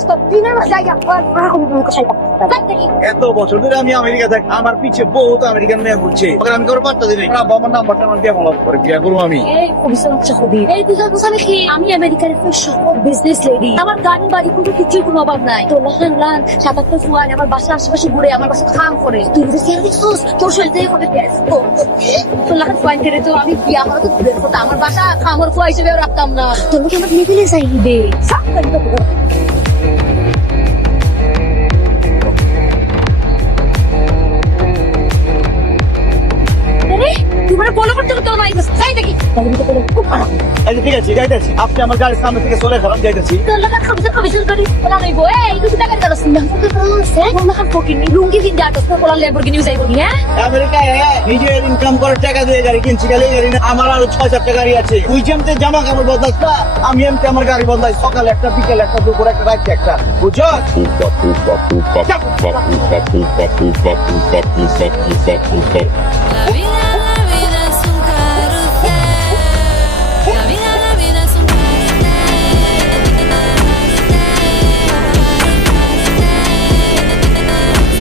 সমস্ত দিনের জায়গা এত বছর ধরে আমি আমেরিকা থাকি, আমার পিছে বহুত আমেরিকান মেয়ে ঘুরছে, আমি করে পাত্তা দিই না। আব্বা আমার নাম্বারটা আমার দিয়ে ফলো করে বিয়ে করবো আমি। আমি আমেরিকার বিজনেস লেডি, আমার গাড়ি বাড়ি কোনো কিছুর কোনো অভাব নাই। তো লাহান লান 7-8টা ফুয়ান আমার বাসার আশেপাশে ঘুরে আমার বাসা খাম করে, তুই তোর শরীর থেকে করে তো লাহান ফুয়ান করে। তো আমি কি আমার তো আমার বাসা খামর ফুয়া হিসেবে রাখতাম না। তোর লোক আমার নিয়ে চাই দে ঠিক আছে যাইতেছি, আপনি আমার গাড়ির সামনে থেকে চলে গেলাম, যাইতেছি। আমেরিকায় নিজের ইনকাম করার টাকা দিয়ে গাড়ি কিনছি, গাড়ি না। আমার আরো 6-7টা গাড়ি আছে। তুই যেমতে জামা কাপড় বদলাস না, আমি এমতে আমার গাড়ি বদলাই। সকালে একটা, বিকেলে একটা, দুপুর একটা, রাত্রে একটা, বুঝছো? Papu, papu, papu, papu, papu, papu, papu, papu, papu, papu.